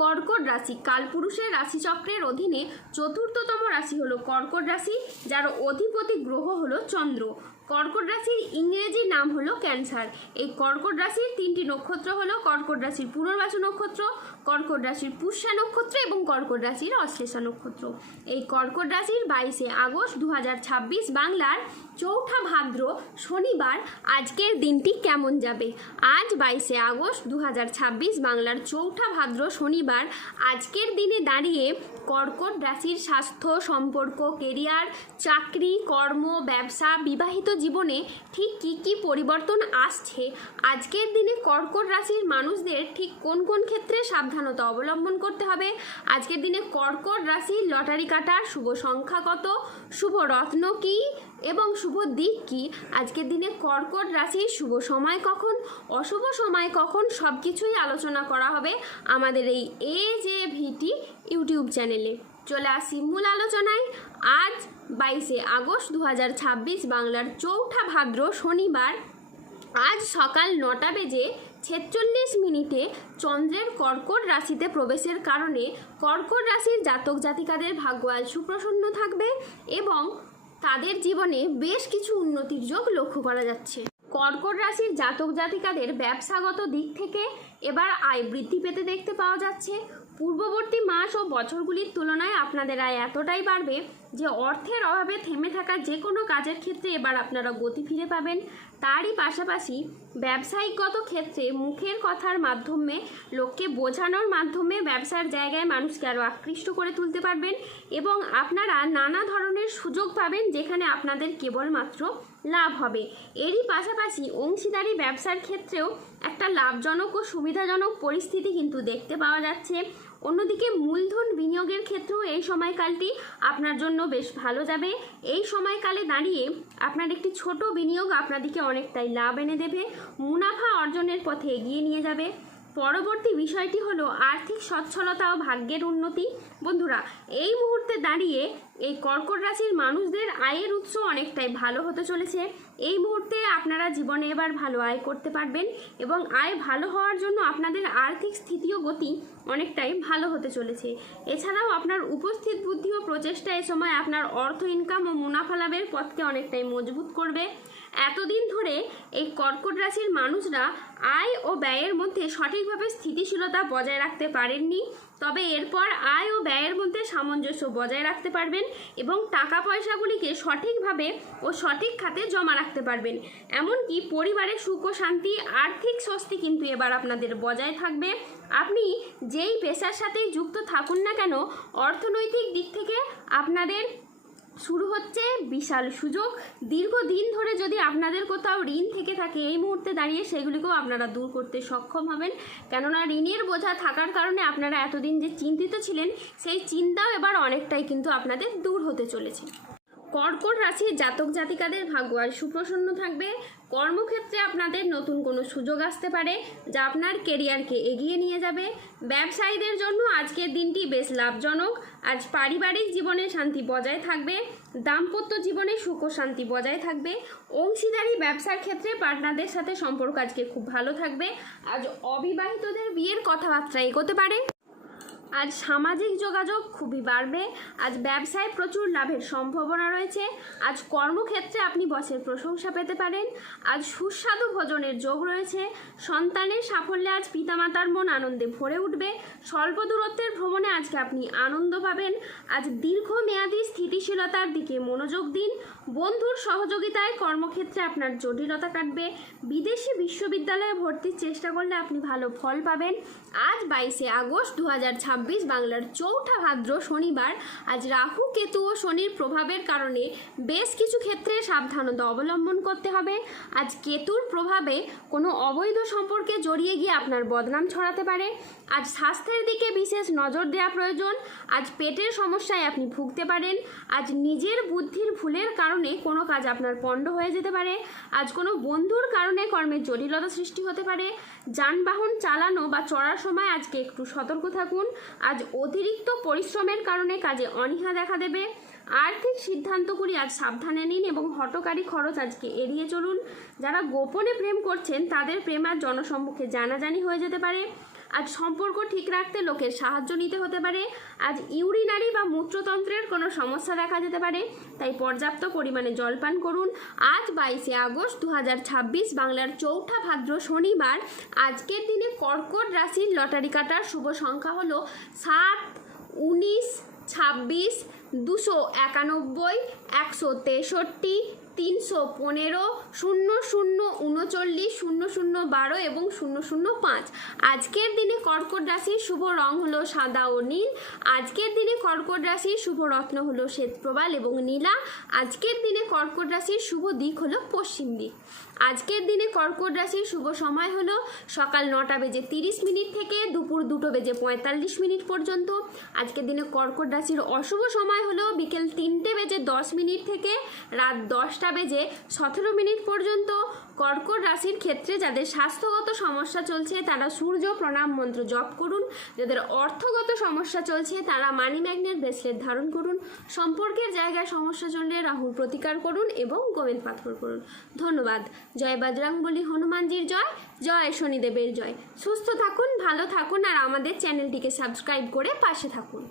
কর্কট রাশি কালপুরুষের রাশিচক্রের অধীনে চতুর্থতম রাশি হলো কর্কট রাশি, যার অধিপতি গ্রহ হলো চন্দ্র। কর্কট রাশির ইংরেজি নাম হলো ক্যান্সার। এই কর্কট রাশির তিনটি নক্ষত্র হলো কর্কট রাশির পুনর্বাসু নক্ষত্র, কর্কট রাশির পুষ্যা নক্ষত্র এবং কর্কট রাশির অশ্লেষা নক্ষত্র। এই কর্কট রাশির 22শে আগস্ট 2026 বাংলার চৌঠা ভাদ্র শনিবার আজকের দিনটি কেমন যাবে। আজ 22শে আগস্ট 2026 বাংলার চৌঠা ভাদ্র শনিবার আজকের দিনে দাঁড়িয়ে কর্কট রাশির স্বাস্থ্য, সম্পর্ক, কেরিয়ার, চাকরি, কর্ম, ব্যবসা, বিবাহিত জীবনে ঠিক কী কী পরিবর্তন আসছে, আজকের দিনে কর্কট রাশির মানুষদের ঠিক কোন কোন ক্ষেত্রে সাবধানতা অবলম্বন করতে হবে, আজকের দিনে কর্কট রাশির লটারি কাটার শুভ সংখ্যা কত, শুভ রত্ন কী এবং শুভ দিক কী, আজকের দিনে কর্কট রাশির শুভ সময় কখন, অশুভ সময় কখন, সব কিছুই আলোচনা করা হবে আমাদের এই AJVT ইউটিউব চ্যানেলে। চলে আসি মূল আলোচনায়। আজ 22শে আগস্ট 2026 বাংলার চৌঠা ভাদ্র শনিবার আজ সকাল 9টা বেজে 46 চন্দ্রের কর্কট রাশিতে প্রবেশের কারণে কর্কট রাশির জাতক জাতিকাদের ভাগ্য আজ সুপ্রসন্ন থাকবে এবং তাদের জীবনে বেশ কিছু উন্নতির যোগ লক্ষ্য করা যাচ্ছে। কর্কট রাশির জাতক জাতিকাদের ব্যবসাগত দিক থেকে এবার আয় বৃদ্ধি পেতে দেখতে পাওয়া যাচ্ছে। পূর্ববর্তী মাস ও বছরগুলির তুলনায় আপনাদের আয় এতটাই বাড়বে যে অর্থের অভাবে থেমে থাকা যে কোনো কাজের ক্ষেত্রে এবার আপনারা গতি ফিরে পাবেন। তারই পাশাপাশি ব্যবসায়িকগত ক্ষেত্রে মুখের কথার মাধ্যমে, লোককে বোঝানোর মাধ্যমে ব্যবসার জায়গায় মানুষকে আরও আকৃষ্ট করে তুলতে পারবেন এবং আপনারা নানা ধরনের সুযোগ পাবেন যেখানে আপনাদের কেবলমাত্র লাভ হবে। এরই পাশাপাশি অংশীদারি ব্যবসার ক্ষেত্রেও একটা লাভজনক ও সুবিধাজনক পরিস্থিতি কিন্তু দেখতে পাওয়া যাচ্ছে। অন্যদিকে মূলধন বিনিয়োগের ক্ষেত্রেও এই সময়কালটি আপনার জন্য বেশ ভালো যাবে। এই সময়কালে দাঁড়িয়ে আপনার একটি ছোট বিনিয়োগ আপনাদেরকে অনেকটাই লাভ এনে দেবে, মুনাফা অর্জনের পথে এগিয়ে নিয়ে যাবে। পরবর্তী বিষয়টি হলো আর্থিক সচ্ছলতা ও ভাগ্যের উন্নতি। বন্ধুরা, এই মুহূর্তে দাঁড়িয়ে এই কর্কট রাশির মানুষদের আয়ের উৎস অনেকটাই ভালো হতে চলেছে। এই মুহূর্তে আপনারা জীবনে এবার ভালো আয় করতে পারবেন এবং আয় ভালো হওয়ার জন্য আপনাদের আর্থিক স্থিতি ও গতি অনেকটাই ভালো হতে চলেছে। এছাড়াও আপনার উপস্থিত বুদ্ধি ও প্রচেষ্টা এ সময় আপনার অর্থ ইনকাম ও মুনাফা লাভের পথকে অনেকটাই মজবুত করবে। এতদিন ধরে এই কর্কট রাশির মানুষরা আয় ও ব্যয়ের মধ্যে সঠিকভাবে স্থিতিশীলতা বজায় রাখতে পারেননি, তবে এরপর আয় ও ব্যয়ের মধ্যে সামঞ্জস্য বজায় রাখতে পারবেন এবং টাকা পয়সাগুলিকে সঠিকভাবে ও সঠিক খাতে জমা রাখতে পারবেন। এমনকি পরিবারের সুখ ও শান্তি, আর্থিক স্বস্তি কিন্তু এবার আপনাদের বজায় থাকবে। আপনি যেই পেশার সাথেই যুক্ত থাকুন না কেন, অর্থনৈতিক দিক থেকে আপনাদের শুরু হচ্ছে বিশাল সুযোগ। দীর্ঘদিন ধরে যদি আপনাদের কোথাও ঋণ থেকে থাকে, এই মুহূর্তে দাঁড়িয়ে সেগুলিকেও আপনারা দূর করতে সক্ষম হবেন, কেননা ঋণের বোঝা থাকার কারণে আপনারা এতদিন যে চিন্তিত ছিলেন সেই চিন্তাও এবার অনেকটাই কিন্তু আপনাদের দূর হতে চলেছে। কর্কট রাশির জাতক জাতিকাদের ভাগ্য আর সুপ্রসন্ন থাকবে। কর্মক্ষেত্রে আপনাদের নতুন কোনো সুযোগ আসতে পারে যা আপনার কেরিয়ারকে এগিয়ে নিয়ে যাবে। ব্যবসায়ীদের জন্য আজকের দিনটি বেশ লাভজনক। আজ পারিবারিক জীবনে শান্তি বজায় থাকবে, দাম্পত্য জীবনে সুখ ও শান্তি বজায় থাকবে। অংশীদারি ব্যবসার ক্ষেত্রে পার্টনারদের সাথে সম্পর্ক আজকে খুব ভালো থাকবে। আজ অবিবাহিতদের বিয়ের কথাবার্তা এগোতে পারে। আজ সামাজিক যোগাযোগ খুবই বাড়বে। আজ ব্যবসায় প্রচুর লাভের সম্ভাবনা রয়েছে। আজ কর্মক্ষেত্রে আপনি বসের প্রশংসা পেতে পারেন। আজ সুস্বাদু ভোজনের যোগ রয়েছে। সন্তানের সাফল্যে আজ পিতামাতার মন আনন্দে ভরে উঠবে। স্বল্প দূরত্বের ভ্রমণে আজকে আপনি আনন্দ পাবেন। আজ দীর্ঘমেয়াদী স্থিতিশীলতার দিকে মনোযোগ দিন। বন্ধুর সহযোগিতায় কর্মক্ষেত্রে আপনার জটিলতা কাটবে। বিদেশি বিশ্ববিদ্যালয়ে ভর্তির চেষ্টা করলে আপনি ভালো ফল পাবেন। আজ 22শে আগস্ট 2026 বাংলার চৌঠা ভাদ্র শনিবার আজ রাহু, কেতু ও শনির প্রভাবের কারণে বেশ কিছু ক্ষেত্রে সাবধানতা অবলম্বন করতে হবে। আজ কেতুর প্রভাবে কোনো অবৈধ সম্পর্কে জড়িয়ে গিয়ে আপনার বদনাম ছড়াতে পারে। আজ স্বাস্থ্যের দিকে বিশেষ নজর দেওয়া প্রয়োজন। আজ পেটের সমস্যায় আপনি ভুগতে পারেন। আজ নিজের বুদ্ধির ভুলের কারণে কোনো কাজ আপনার পণ্ড হয়ে যেতে পারে। আজ কোনো বন্ধুর কারণে কর্মের জটিলতা সৃষ্টি হতে পারে। যানবাহন চালানো বা চড়ার সময় আজকে একটু সতর্ক থাকুন। আজ অতিরিক্ত পরিশ্রমের কারণে কাজে অনীহা দেখা দেবে। আর্থিক সিদ্ধান্তগুলি আজ সাবধানে নিন এবং হঠকারী খরচ আজকে এড়িয়ে চলুন। যারা গোপনে প্রেম করছেন তাদের প্রেম আজ জনসম্মুখে জানাজানি হয়ে যেতে পারে। আজ সম্পর্ক ঠিক রাখতে লোকের সাহায্য নিতে হতে পারে। আজ ইউরিনারি বা মূত্রতন্ত্রের কোনো সমস্যা দেখা যেতে পারে, তাই পর্যাপ্ত পরিমাণে জল পান করুন। আজ 22শে আগস্ট 2026, বাংলার 4ঠা ভাদ্র, শনিবার। আজকের দিনে কর্কট রাশির লটারি কাটার শুভ সংখ্যা হলো 7, 19, 26, 291, 163, 315, 00, 39, 0012 এবং 005। আজকের দিনে কর্কট রাশির শুভ রং হলো সাদা ও নীল। আজকের দিনে কর্কট রাশির শুভ রত্ন হলো শ্বেতপ্রবাল এবং নীলা। আজকের দিনে কর্কট রাশির শুভ দিক হলো পশ্চিম দিক। আজকের দিনে কর্কট রাশির শুভ সময় হলো সকাল 9:30 থেকে দুপুর 2:45 পর্যন্ত। আজকের দিনে কর্কট রাশির অশুভ সময় হলো বিকেল 3:10 থেকে রাত 10:17 পর্যন্ত। কর্কট রাশির ক্ষেত্রে যাদের স্বাস্থ্যগত সমস্যা চলছে তারা সূর্য প্রণাম মন্ত্র জপ করুন। যাদের অর্থগত সমস্যা চলছে তারা মানি ম্যাগনেট ব্রেসলেট ধারণ করুন। সম্পর্কের জায়গায় সমস্যা চললে রাহুর প্রতিকার করুন এবং গোমেদ পাথর করুন। ধন্যবাদ। জয় বজরংবলী হনুমানজির জয়, জয় শনিদেবের জয়। সুস্থ থাকুন, ভালো থাকুন আর আমাদের চ্যানেলটিকে সাবস্ক্রাইব করে পাশে থাকুন।